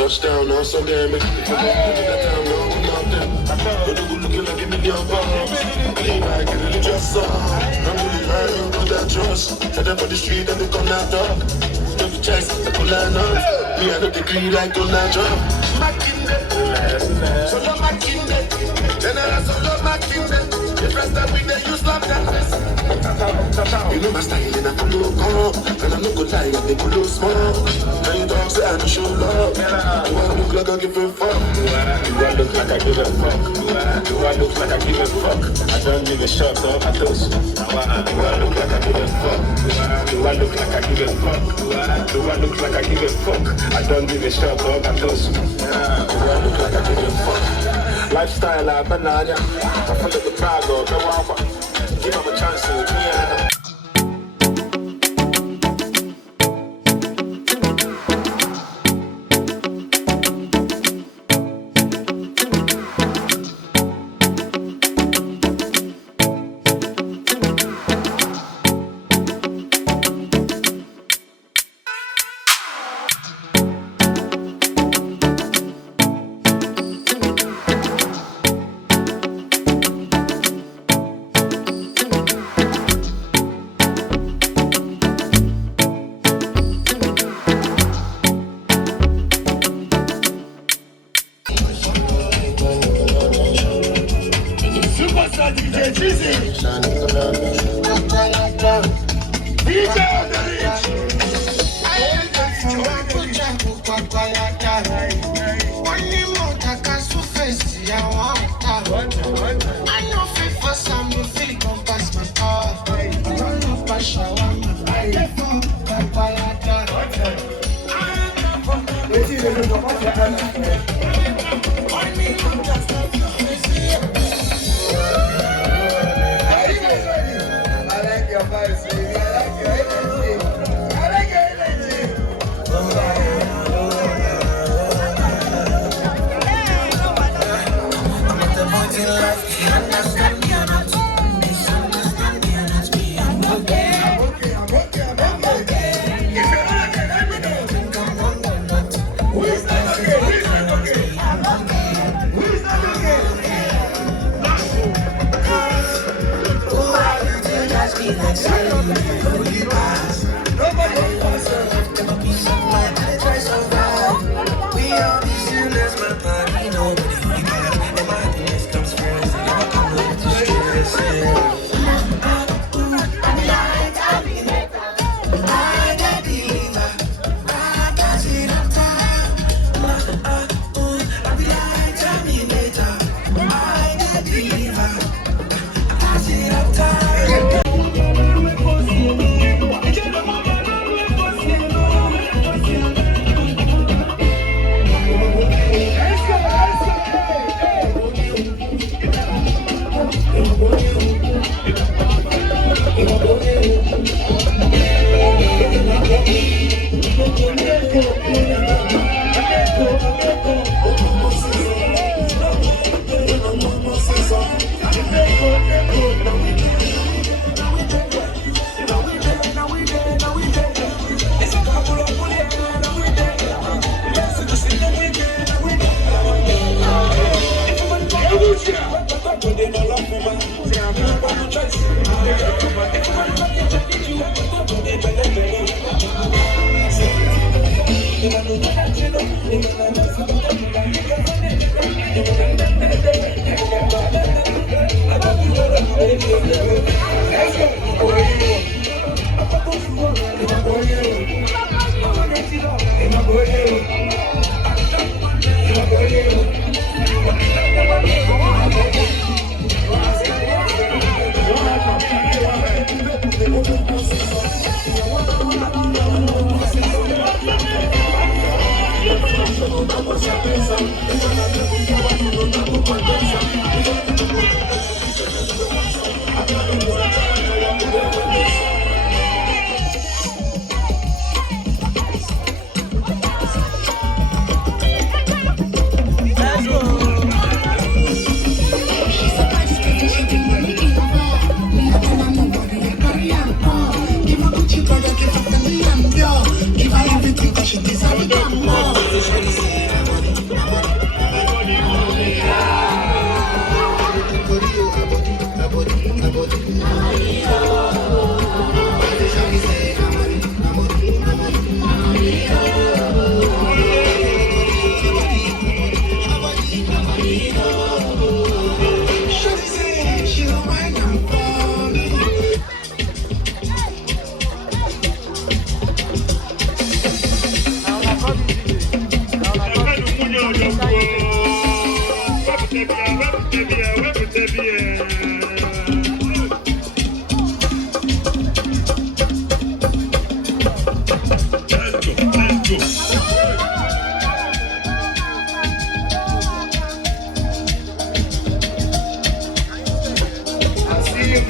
Touchdown on Sunday, make it come up. That time, no, we not them. But the looking like a million bucks. Clean like a really just up. I'm really hurt, you know that trust. Head up on the street and they come out dog. Don't the chest, I pull line up. Me, I know the green like Donald Trump. Solo Mackinday. General Solo Mackinday. The first time we they use love that. You know my style and I follow up. And I'm not gonna lie, I make you look small. Now you don't say I don't show love. Do I look like I give a fuck? Do I look like I give a fuck? Do I look like I give a fuck? I don't give a shot, dog. I toast. Do I look like I give a fuck? Do I look like I give a fuck? Do I look like I give a fuck? I don't give a shot, dog. I toast. Do I look like I give a fuck? Lifestyle, I banana. I follow the crowd, dog. No alpha. Give them a chance to me and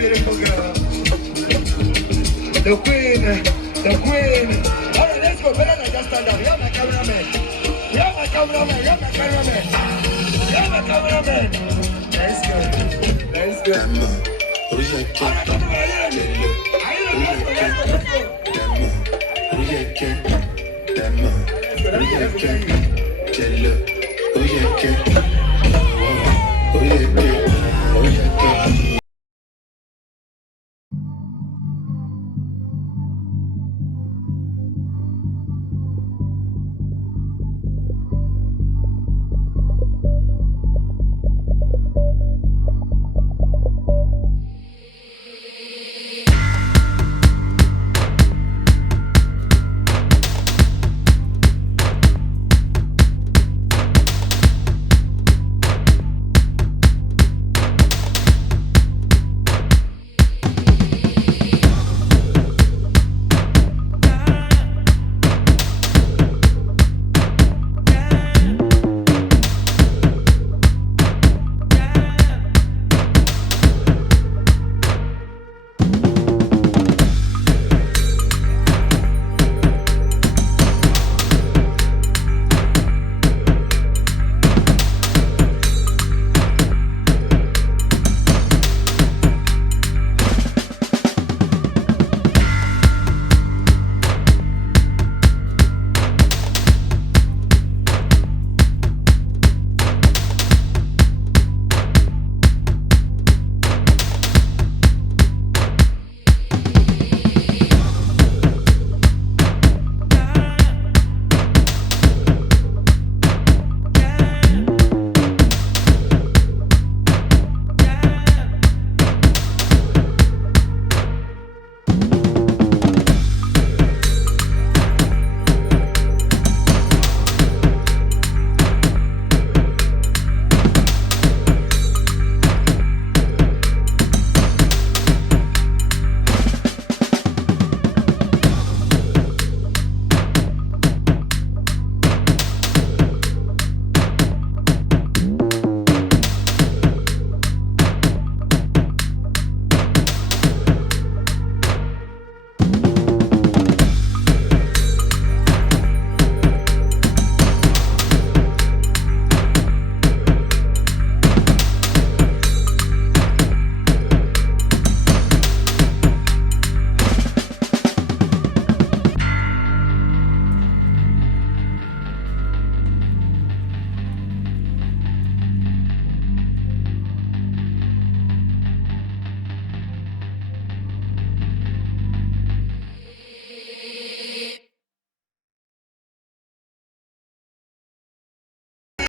Beautiful girl. The queen. All right, let's go. Better than just stand up. You're my cameraman. You're my cameraman. Let's go. Jello,